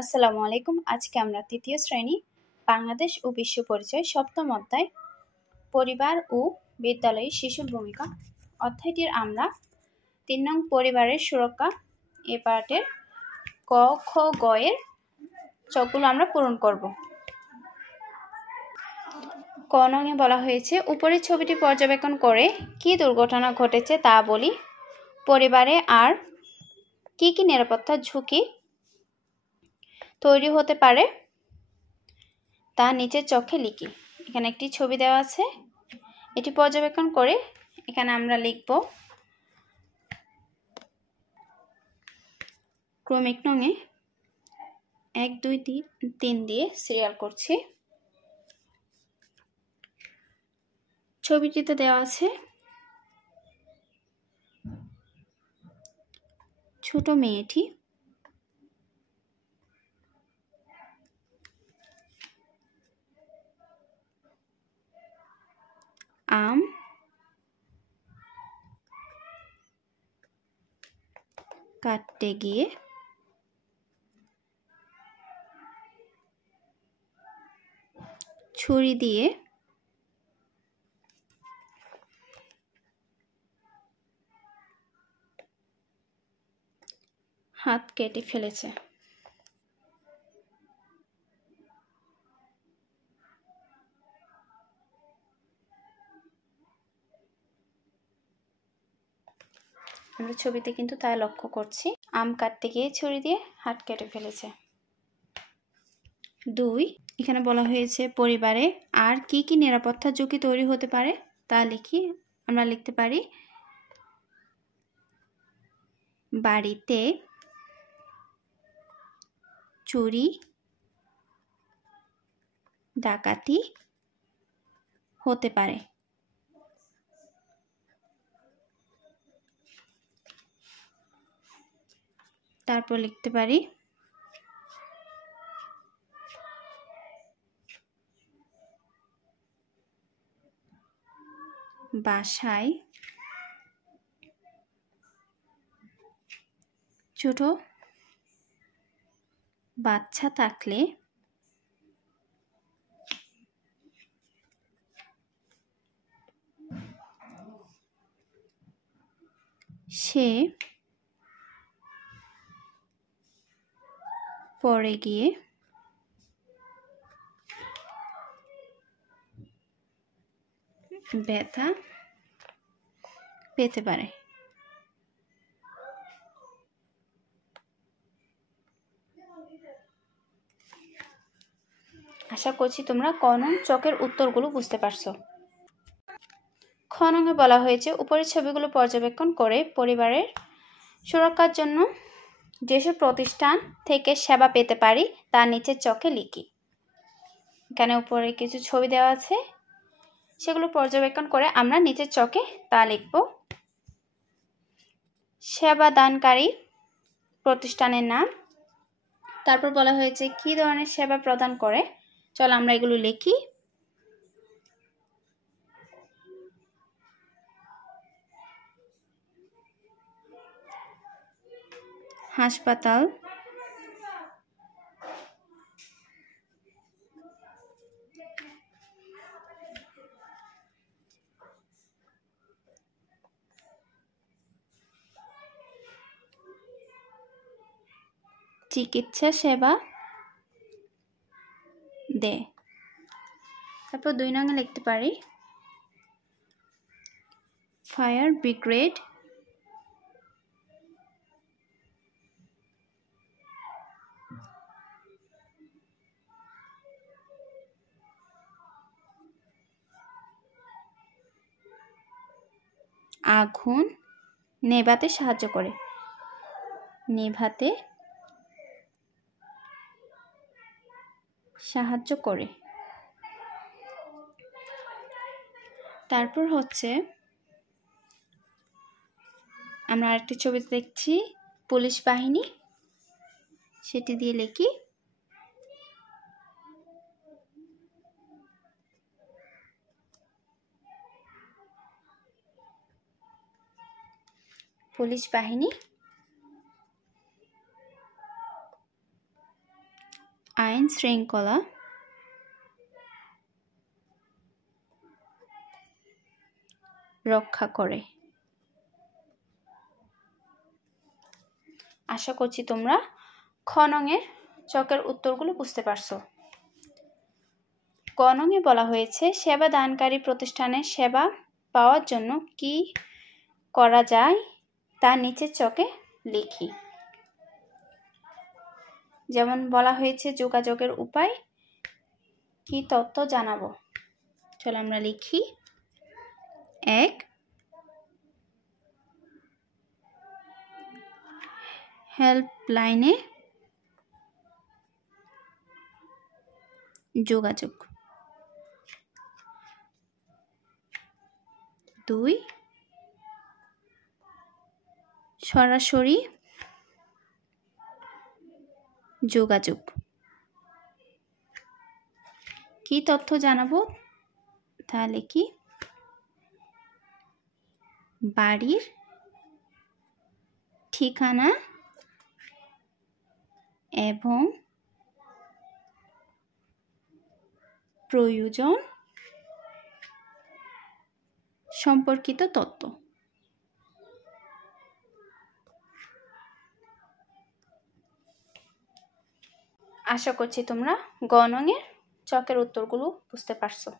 আসসালামু আলাইকুম। আজকে আমরা তৃতীয় শ্রেণী বাংলাদেশ ও বিশ্ব পরিচয় সপ্তম অধ্যায় পরিবার ও বিদ্যালয়ে শিশুর ভূমিকা অধ্যায়টির আমরা ৩ নং পরিবারের সুরক্ষা এ পাঠের ক খ গ এর চকগুলো আমরা পূরণ করব। ক নং-এ বলা হয়েছে উপরের ছবিটি পর্যবেক্ষণ করে কি দুর্ঘটনা ঘটেছে তা বলি। পরিবারে আর কি কি নিরাপত্তার ঝুঁকি তৈরি হতে পারে তা নিচের চোখে লিখি। এখানে একটি ছবি দেওয়া আছে, এটি পর্যবেক্ষণ করে এখানে আমরা লিখব ক্রমিক নঙে 1 2 3 দিয়ে সিরিয়াল করছি। ছবিটিতে দেওয়া আছে ছোট মেয়েটি আম কাটতে গিয়ে ছুরি দিয়ে হাত কেটে ফেলেছে। আমরা ছবিতে কিন্তু তাই লক্ষ্য করছি, আম কাটতে গিয়ে ছুরি দিয়ে হাত কেটে ফেলেছে। 2 এখানে বলা হয়েছে পরিবারে আর কি কি নিরাপত্তা ঝুঁকি তৈরি হতে পারে তা লিখি। আমরা লিখতে পারি বাড়িতে চুরি ডাকাতি হতে পারে। তারপর লিখতে পারি বাসায় ছোট বাচ্চা থাকলে সে পড়ে গিয়ে ব্যথা পেতে পারে। আশা করছি তোমরা ক নং চকের উত্তরগুলো বুঝতে পারছো। খ নং-এ বলা হয়েছে উপরের ছবিগুলো পর্যবেক্ষণ করে পরিবারের সুরক্ষার জন্য যেসব প্রতিষ্ঠান থেকে সেবা পেতে পারি তা নিচের চকে লিখি। এখানে উপরে কিছু ছবি দেওয়া আছে, সেগুলো পর্যবেক্ষণ করে আমরা নিচের চকে তা লিখব। সেবা দানকারী প্রতিষ্ঠানের নাম, তারপর বলা হয়েছে কি ধরনের সেবা প্রদান করে। চলো আমরা এগুলো লিখি। হাসপাতাল, চিকিৎসা সেবা দেয়। তারপর 2 নং-এ লিখতে পারি ফায়ার ব্রিগেড, আগুন নেভাতে সাহায্য করে। তারপর হচ্ছে আমরা আরেকটি ছবিতে দেখছি পুলিশ বাহিনী, সেটি দিয়ে লিখি পুলিশ বাহিনী আইন শৃঙ্খলা রক্ষা করে। আশা করছি তোমরা খ নংয়ের ছকের উত্তরগুলো বুঝতে পারছো। ক নংয়ে বলা হয়েছে সেবা দানকারী প্রতিষ্ঠানের সেবা পাওয়ার জন্য কি করা যায় তা নিচের ছকে লিখি। যেমন বলা হয়েছে যোগাযোগের উপায়, কি তথ্য জানাবো। চলো আমরা লিখি। 1 হেল্পলাইনে যোগাযোগ। 2 সরাসরি যোগাযোগ। কি তথ্য জানাবো তাহলে কি বাড়ির ঠিকানা এবং প্রয়োজন সম্পর্কিত তথ্য। আশা করছি তোমরা গ নংয়ের ছকের উত্তরগুলো বুঝতে পারছো।